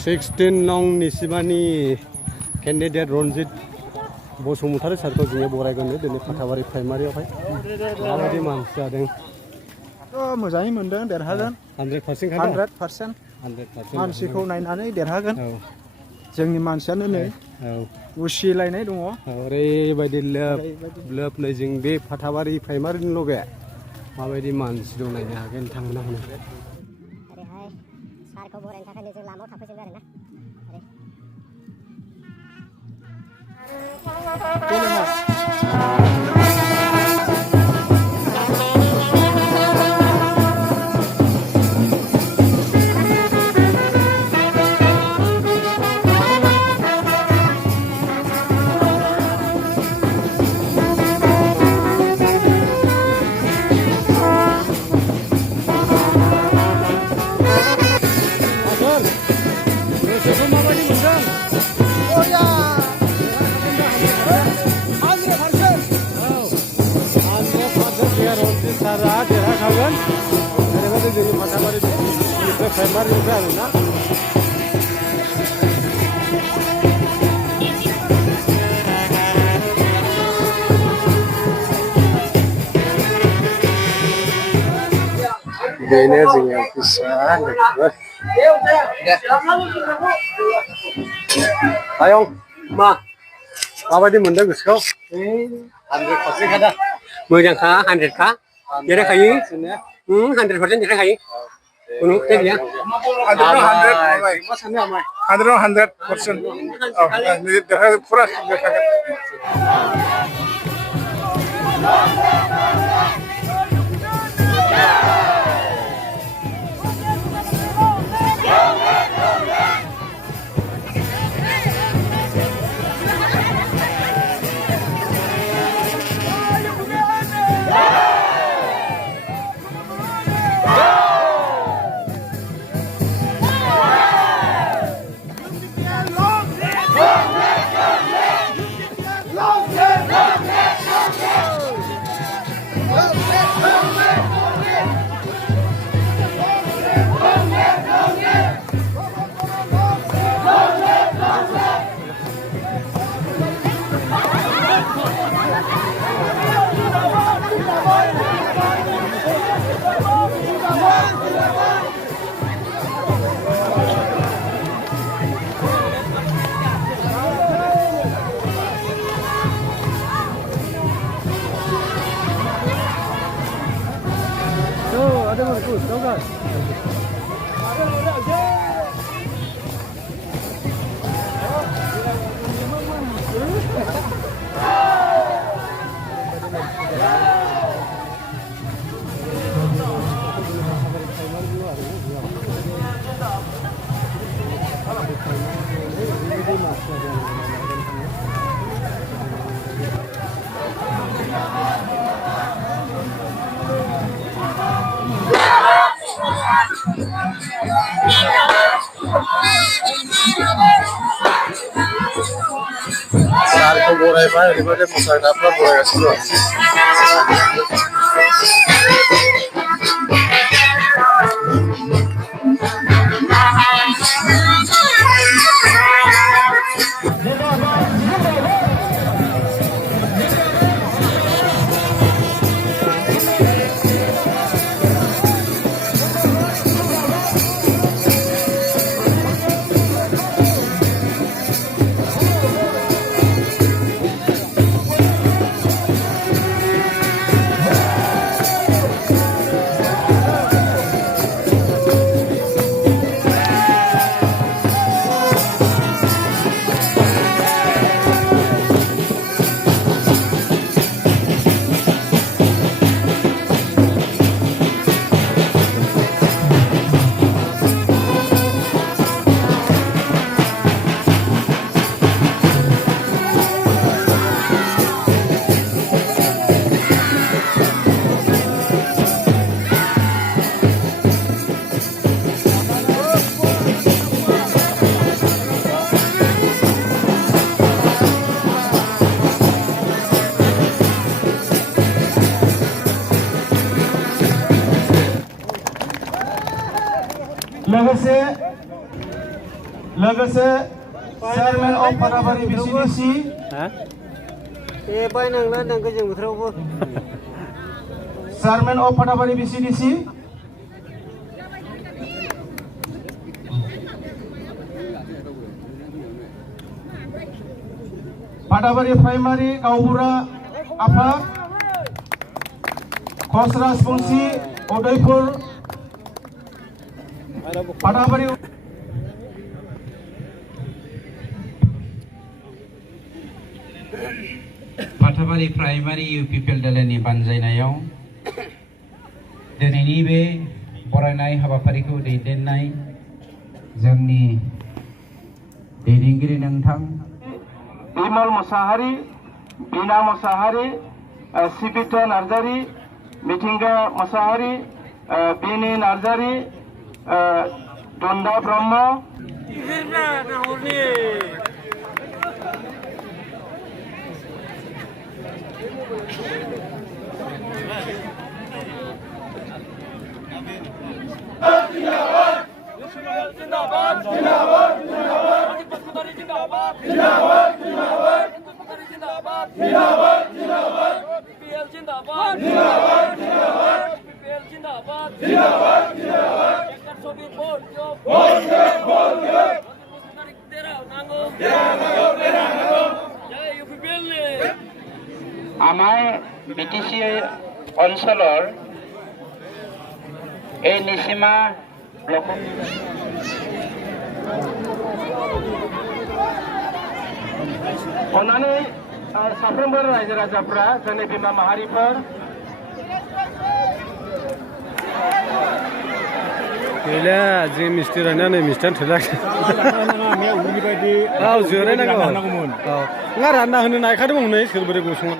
16 नं निसिमानि कैंडिडेट रनजित बसुमतारी सारखौ जोङो बरायगोन दिनै फाथाबारि प्राइमारियावहाय माबायदि मानसि जादों मोजाङै मोनदों देरहागोन 100% मानसिखौ नायनानै देरहागोन जोंनि मानसियानो नै उसिलायनाय दङ ओरैबायदि लोब नै जों बे फाथाबारि प्राइमारिनि लगे माबायदि मानसि दं नायनो हागोन थांनो हागोन ओरैहाय सारखौ बरायनो थाखाय जों लामायाव थाफैजोबबाय आरोना सारा देरहाखागोन ओरैबायदि जोंनि फाथाबारिनिफ्राय प्राइमारिनिफ्राय आरोना बेनो जोंनि अफिसा आयं माबायदि मोनदों गोसोखौ 100% खादा मोजांखा 100 खा देरहाखायो 100% देरहाखायो कुनु खोथा गैया 100% फुरा देरहागोन सारखौ बरायबाय ओरैबायदि मोसाग्राफ्रा बरायगासिनो लोगोसे चेयारमेन अफ फाथाबारि बिसिडिसि ए बायनांला नों गोजां बोथोरावबो चेयारमेन अफ फाथाबारि बिसिडिसि फाथाबारि प्राइमारि गावबुरा आफाद कच राजबंसि उदयपुर फाथाबारि फाथाबारि प्राइमारि इउपिपिएल दालायनि बानजायनायाव दिनैनि बे बरायनाय हाबाफारिखौ दैदेननाय जोंनि दैदेनगिरि नोंथां बिमल मुसाहारि बिना मुसाहारि सिबिता नार्जारि मिथिंगा मुसाहारि बिनि नार्जारि दन्दा ब्रह्म আমাৰ বিটিচি অঞ্চলৰ এই নিচিমা ব্লক अन्नानै साफ्रोमबो रायजो राजाफ्रा जोंनि बिमा माहारिफोर गैला जों मिस्टि रायना नै मिस्टियानो थोला औ जिरायनांगौ औ नङा रानना होनो नायखादोंमोन नै सोरबोरै गसङा